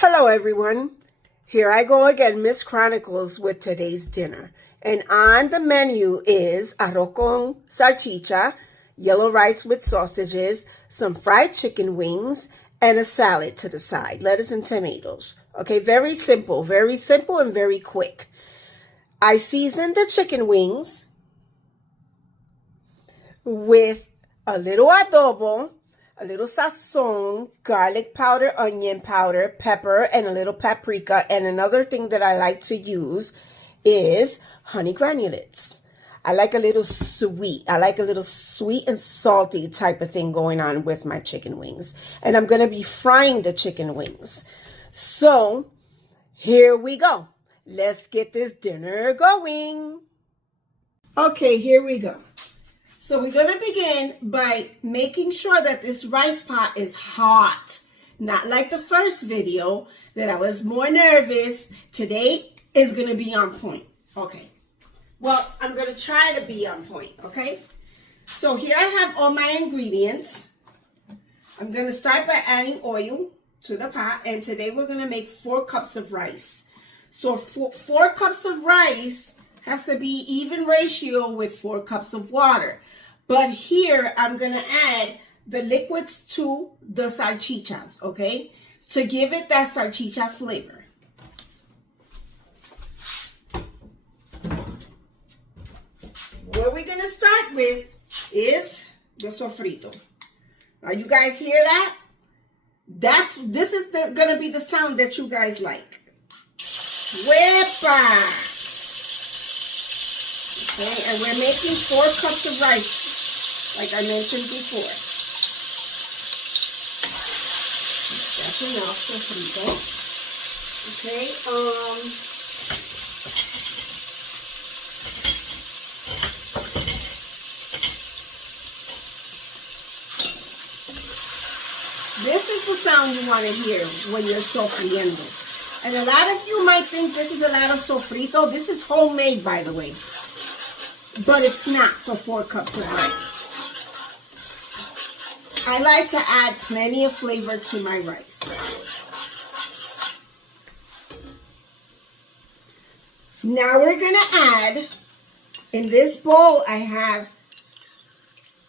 Hello everyone, here I go again, Miss Chronicles, with today's dinner. And on the menu is arroz con salchicha, yellow rice with sausages, some fried chicken wings, and a salad to the side, lettuce and tomatoes. Okay, very simple and very quick. I seasoned the chicken wings with a little adobo, a little sazon, garlic powder, onion powder, pepper, and a little paprika. And another thing that I like to use is honey granulates. I like a little sweet. I like a little sweet and salty type of thing going on with my chicken wings. And I'm going to be frying the chicken wings. So here we go. Let's get this dinner going. Okay, here we go. So we're going to begin by making sure that this rice pot is hot. Not like the first video that I was more nervous. Today is going to be on point. Okay. Well, I'm going to try to be on point. Okay. So here I have all my ingredients. I'm going to start by adding oil to the pot. And today we're going to make 4 cups of rice. So 4 cups of rice has to be even ratio with 4 cups of water. But here, I'm going to add the liquids to the salchichas, okay? To give it that salchicha flavor. What we're going to start with is the sofrito. Now, you guys hear that? This is going to be the sound that you guys like. Wepa! Okay, and we're making 4 cups of rice, like I mentioned before. That's enough for frito. Okay, this is the sound you want to hear when you're sofriendo. And a lot of you might think this is a lot of sofrito. This is homemade, by the way. But it's not for 4 cups of rice. I like to add plenty of flavor to my rice. Now we're going to add, in this bowl I have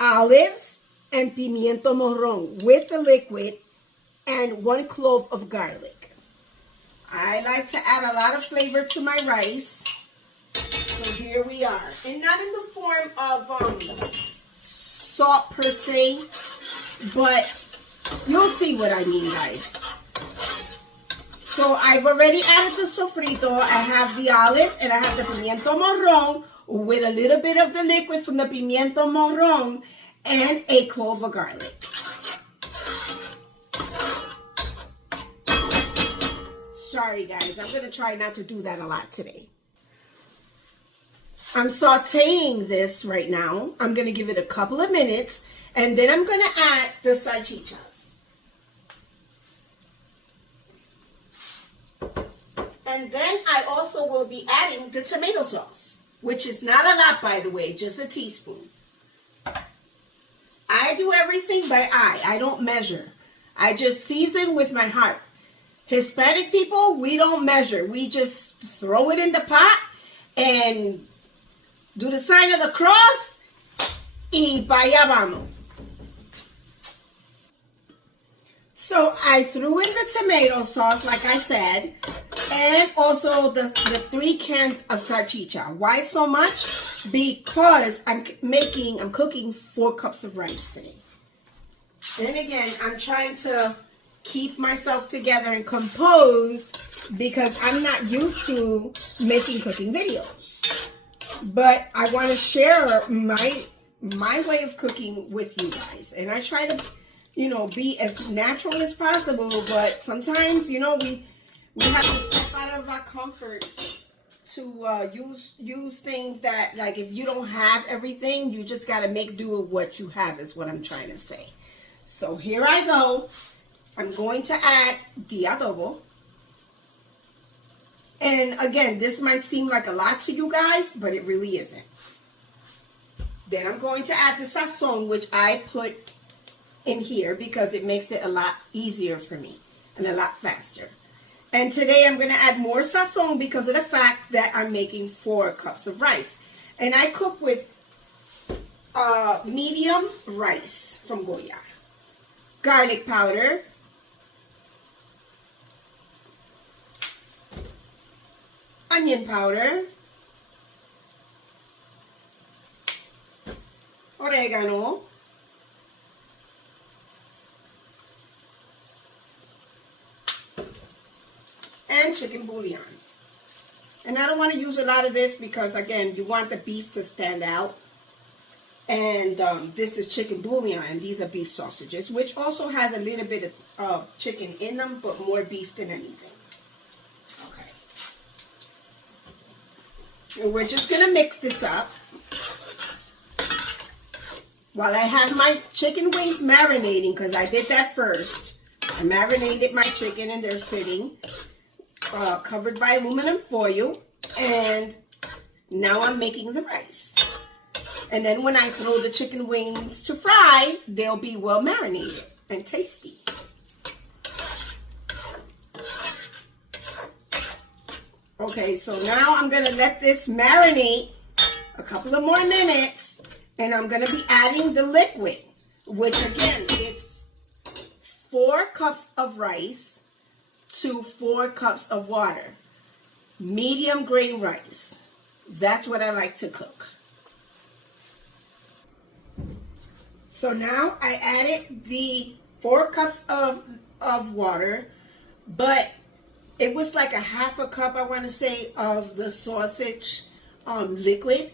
olives and pimiento morrón with the liquid and 1 clove of garlic. I like to add a lot of flavor to my rice. So here we are. And not in the form of salt per se, but you'll see what I mean, guys. So I've already added the sofrito. I have the olives and I have the pimiento morrón with a little bit of the liquid from the pimiento morrón and a clove of garlic. Sorry, guys. I'm going to try not to do that a lot today. I'm sauteing this right now. I'm going to give it a couple of minutes, and then I'm going to add the salchichas. And then I also will be adding the tomato sauce, which is not a lot, by the way, just a teaspoon. I do everything by eye. I don't measure. I just season with my heart. Hispanic people, we don't measure. We just throw it in the pot and do the sign of the cross, y pa allá vamos. So I threw in the tomato sauce, like I said, and also the 3 cans of salchicha. Why so much? Because I'm cooking 4 cups of rice today. And again, I'm trying to keep myself together and composed because I'm not used to making cooking videos. But I want to share my way of cooking with you guys. And I try to, be as natural as possible. But sometimes, we have to step out of our comfort to use things that, like, if you don't have everything, you just got to make do with what you have is what I'm trying to say. So here I go. I'm going to add the adobo. And again, this might seem like a lot to you guys, but it really isn't. Then I'm going to add the sazon, which I put in here because it makes it a lot easier for me and a lot faster. And today I'm going to add more sazon because of the fact that I'm making 4 cups of rice. And I cook with medium rice from Goya. Garlic powder. Onion powder. Oregano. And chicken bouillon. And I don't want to use a lot of this because, again, you want the beef to stand out. And this is chicken bouillon, and these are beef sausages, which also has a little bit of chicken in them, but more beef than anything. Okay. And we're just going to mix this up. While I have my chicken wings marinating, because I did that first. I marinated my chicken, and they're sitting covered by aluminum foil. And now I'm making the rice. And then when I throw the chicken wings to fry, they'll be well marinated and tasty. Okay, so now I'm going to let this marinate a couple of more minutes. And I'm going to be adding the liquid, which again, it's 4 cups of rice to 4 cups of water. Medium grain rice. That's what I like to cook. So now I added the 4 cups of water, but it was like a half a cup, I want to say, of the sausage liquid.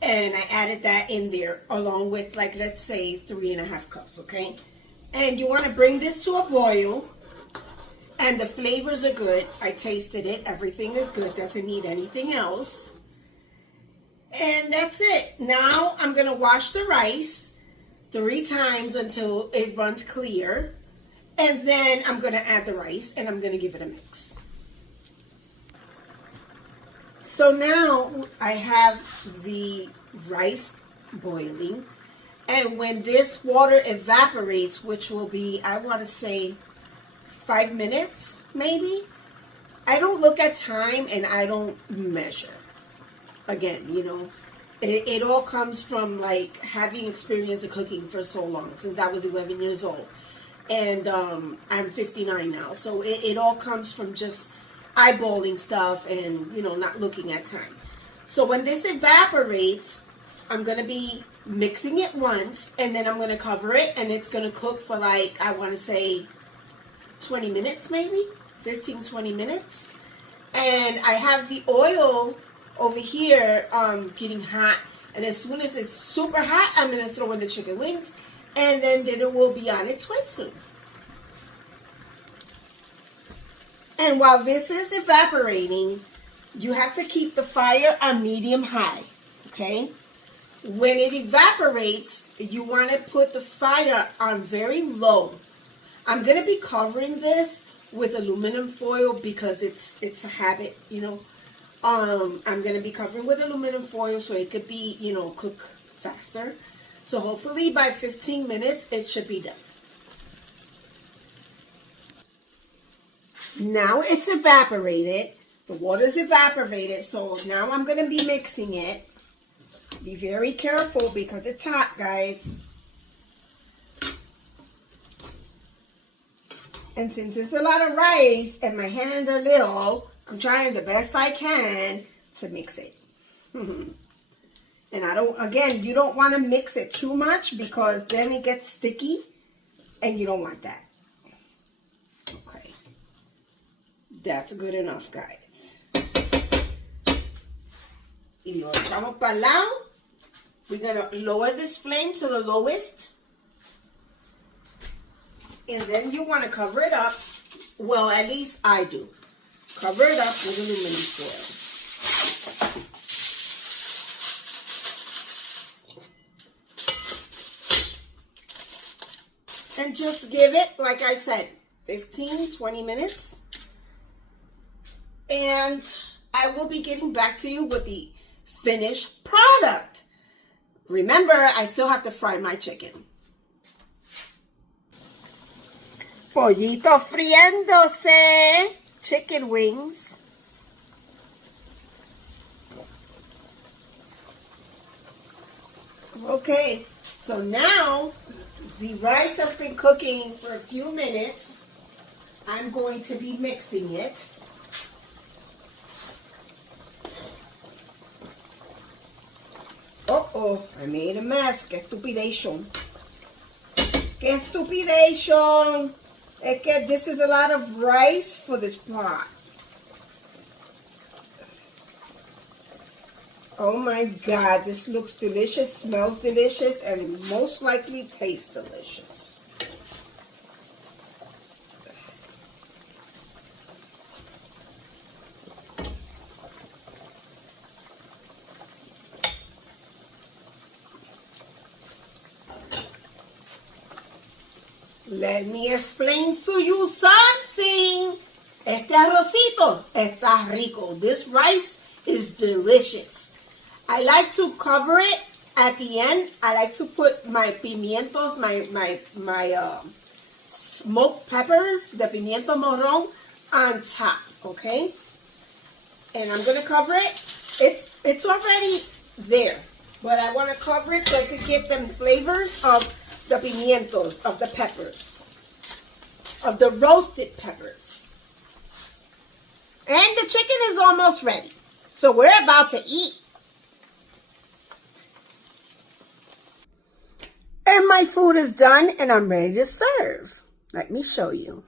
And I added that in there along with, like, let's say 3.5 cups, okay? And you want to bring this to a boil. And the flavors are good. I tasted it. Everything is good. Doesn't need anything else. And that's it. Now I'm going to wash the rice 3 times until it runs clear. And then I'm going to add the rice and I'm going to give it a mix. So now I have the rice boiling. And when this water evaporates, which will be, I want to say, 5 minutes, maybe. I don't look at time and I don't measure. Again, you know, it all comes from like having experience of cooking for so long, since I was 11 years old. And I'm 59 now. So it all comes from just eyeballing stuff and, you know, not looking at time. So when this evaporates, I'm going to be mixing it once and then I'm going to cover it and it's going to cook for like, I want to say 20 minutes maybe, 15-20 minutes. And I have the oil over here getting hot, and as soon as it's super hot, I'm going to throw in the chicken wings, and then dinner will be on its way soon. And while this is evaporating, you have to keep the fire on medium high, okay? When it evaporates, you want to put the fire on very low. I'm going to be covering this with aluminum foil because it's a habit, you know. I'm going to be covering with aluminum foil so it could be, you know, cook faster. So hopefully by 15 minutes, it should be done. Now it's evaporated. The water's evaporated. So now I'm going to be mixing it. Be very careful because it's hot, guys. And since it's a lot of rice and my hands are little, I'm trying the best I can to mix it. And I don't, again, you don't want to mix it too much because then it gets sticky and you don't want that. Okay. That's good enough, guys. Y lo echamos para el lado. We're going to lower this flame to the lowest. And then you want to cover it up. Well, at least I do. Cover it up with aluminum foil. And just give it, like I said, 15-20 minutes. And I will be getting back to you with the finished product. Remember, I still have to fry my chicken. Pollito friéndose. chicken wings. Okay, so now the rice has been cooking for a few minutes. I'm going to be mixing it. Uh-oh, I made a mess. ¡Qué estupidation! ¡Qué estupidation! Es que this is a lot of rice for this pot. Oh my God, this looks delicious, smells delicious, and most likely tastes delicious. Let me explain to you something. Este arrocito está rico. This rice is delicious. I like to cover it at the end. I like to put my pimientos, my smoked peppers, the pimiento morrón, on top, okay? And I'm gonna cover it. It's already there, but I want to cover it so I could get them flavors of the pimientos, of the peppers, of the roasted peppers. And the chicken is almost ready. So we're about to eat. And my food is done and I'm ready to serve. Let me show you.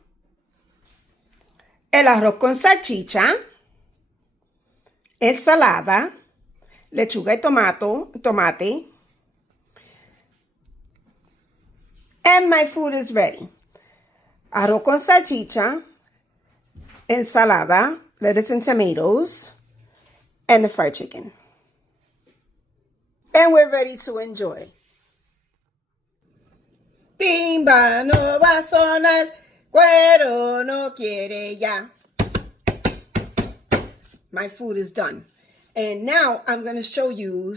El arroz con salchicha, ensalada, lechuga y tomate. And my food is ready. Arroz con salchicha, ensalada, lettuce and tomatoes, and the fried chicken. And we're ready to enjoy. Timba no va a sonar, cuero no quiere ya. My food is done. And now I'm going to show you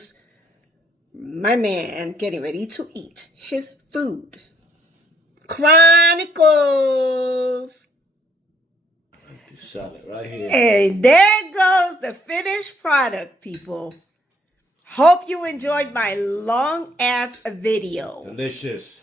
my man getting ready to eat his food. Chronicles. Salad right here. And there goes the finished product, people. Hope you enjoyed my long ass video. Delicious.